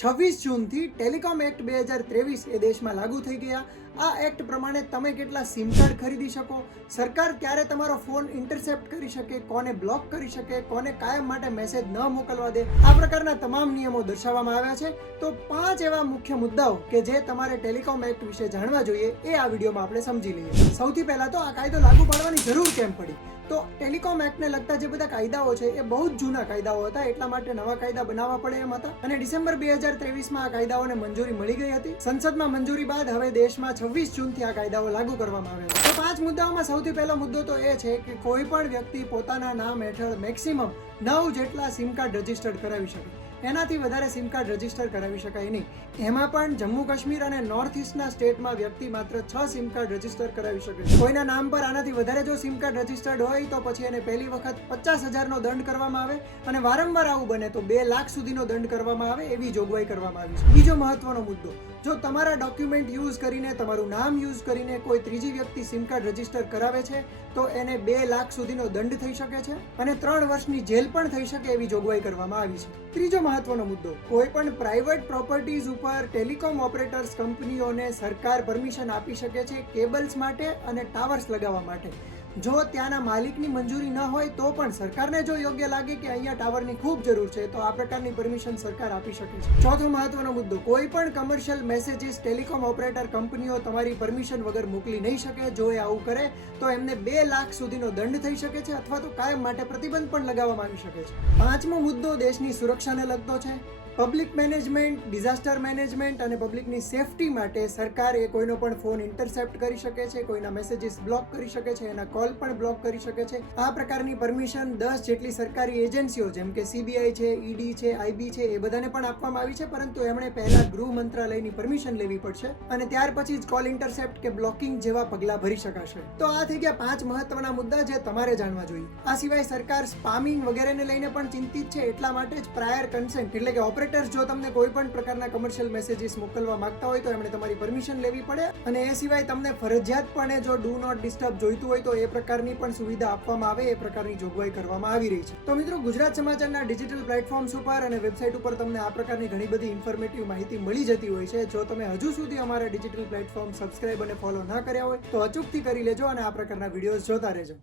26 જૂનથી telecom act 2023 એ દેશમાં લાગુ થઈ ગયા. આ એક્ટ પ્રમાણે તમે કેટલા સિમ કાર્ડ ખરીદી શકો, સરકાર ક્યારે તમારો ફોન ઇન્ટરસેપ્ટ કરી શકે, કોને બ્લોક કરી શકે, કોને કાયમ માટે મેસેજ ન મોકલવા દે, આ પ્રકારના તમામ નિયમો દર્શાવવામાં આવ્યા છે. તો 5 એવા મુખ્ય મુદ્દાઓ કે જે તમારે ટેલિકોમ એક્ટ વિશે જાણવા જોઈએ એ આ વિડીયોમાં આપણે સમજી લઈએ. સૌથી પહેલા તો આ કાયદો લાગુ પાડવાની જરૂર કેમ પડી? તો ટેલિકોમ એક્ટને લગતા જે બધા કાયદાઓ છે એ બહુ જ જૂના કાયદાઓ હતા, એટલા માટે નવા કાયદા બનાવવા પડે એમ હતા. અને ડિસેમ્બર 2023માં આ કાયદાઓને મંજૂરી મળી ગઈ હતી. સંસદમાં મંજૂરી બાદ હવે દેશમાં 26 જૂનથી આ કાયદાઓ લાગુ કરવામાં આવે છે. તો 5 મુદ્દાઓમાં સૌથી પહેલો મુદ્દો તો એ છે કે કોઈ પણ વ્યક્તિ પોતાના નામ હેઠળ મેક્સિમમ 9 જેટલા સિમ કાર્ડ રજીસ્ટર્ડ કરાવી શકે. એનાથી વધારે સિમ કાર્ડ રજીસ્ટર કરાવી શકાય નહીં. એમાં પણ જમ્મુ કાશ્મીર અને નોર્થ ઇસ્ટના સ્ટેટમાં વ્યક્તિ માત્ર 6 સિમ કાર્ડ રજીસ્ટર કરાવી શકે. કોઈના નામ પર આનાથી વધારે જો સિમ કાર્ડ રજીસ્ટર્ડ હોય તો પછી એને પહેલી વખત 50,000નો દંડ કરવામાં આવે અને વારંવાર આવું બને તો 2 લાખ સુધીનો દંડ કરવામાં આવે એવી જોગવાઈ કરવામાં આવી છે. બીજો મહત્વનો મુદ્દો, જો તમારા ડોક્યુમેન્ટ યુઝ કરીને, તમારું નામ યુઝ કરીને કોઈ ત્રીજી વ્યક્તિ સિમ કાર્ડ રજીસ્ટર કરાવે છે તો એને 2 લાખ સુધીનો દંડ થઈ શકે છે અને 3 વર્ષની જેલ પણ થઈ શકે એવી જોગવાઈ કરવામાં આવી છે. ત્રીજો મહત્વનો મુદ્દો, કોઈ પણ પ્રાઇવેટ પ્રોપર્ટીઝ ઉપર ટેલિકોમ ઓપરેટર્સ કંપનીઓને સરકાર પરમિશન આપી શકે છે કેબલ્સ માટે અને ટાવર્સ લગાવવા માટે. જો ત્યાંના માલિકની મંજૂરી ન હોય તો પણ સરકારને જો યોગ્ય લાગે કે અહીંયા ટાવરની ખૂબ જરૂર છે તો આ પ્રકારની પરમિશન સરકાર આપી શકે છે. ચોથો મહત્વનો મુદ્દો, કોઈ પણ કમર્શિયલ મેસેજીસ ટેલિકોમ ઓપરેટર કંપનીઓ તમારી પરમિશન વગર મોકલી નહીં શકે. જો એ આવું કરે તો એમને 2 લાખ સુધીનો દંડ થઈ શકે છે અથવા તો કાયમ માટે પ્રતિબંધ પણ લગાવવામાં આવી શકે છે. પાંચમો મુદ્દો દેશની સુરક્ષાને લગતો છે. પબ્લિક મેનેજમેન્ટ, ડિઝાસ્ટર મેનેજમેન્ટ અને પબ્લિકની સેફટી માટે સરકાર એ કોઈનો પણ ફોન ઇન્ટરસેપ્ટ કરી શકે છે, કોઈના મેસેજીસ બ્લોક કરી શકે છે, એના કોલ પણ બ્લોક કરી શકે છે. આ પ્રકારની પરમિશન 10 જેટલી સરકારી એજન્સીઓ જેમ કે CBI છે, ED છે, IB છે એ બધાને પણ આપવામાં આવી છે, પરંતુ એમણે પહેલા ગૃહ મંત્રાલયની પરમિશન લેવી પડશે અને ત્યાર પછી જ કોલ ઇન્ટરસેપ્ટ કે બ્લોકિંગ જેવા પગલાં ભરી શકાશે. તો આ થઈ ગયા 5 મહત્વના મુદ્દા જે તમારે જાણવા જોઈએ. આ સિવાય સરકાર સ્પામિંગ વગેરેને લઈને પણ ચિંતિત છે, એટલા માટે જ પ્રાયર કન્સેન્ટ એટલે કે જો તમને કોઈ પણ પ્રકારના કમર્શિયલ મેસેજીસ મોકલવા માંગતા હોય તો એમણે તમારી પરમિશન લેવી પડે અને એ સિવાય તમને ફરજિયાતપણે જો ડુ નોટ ડિસ્ટર્બ જોઈતું હોય તો એ પ્રકારની પણ સુવિધા આપવામાં આવે, એ પ્રકારની જોગવાઈ કરવામાં આવી રહી છે. તો મિત્રો, ગુજરાત સમાચારના ડિજિટલ પ્લેટફોર્મ્સ ઉપર અને વેબસાઇટ ઉપર તમને આ પ્રકારની ઘણી બધી ઇન્ફોર્મેટિવ માહિતી મળી જતી હોય છે. જો તમે હજુ સુધી અમારા ડિજિટલ પ્લેટફોર્મ સબસ્ક્રાઇબ અને ફોલો ન કર્યા હોય તો અચૂકથી કરી લેજો અને આ પ્રકારના વિડીયોઝ જોતા રહેજો.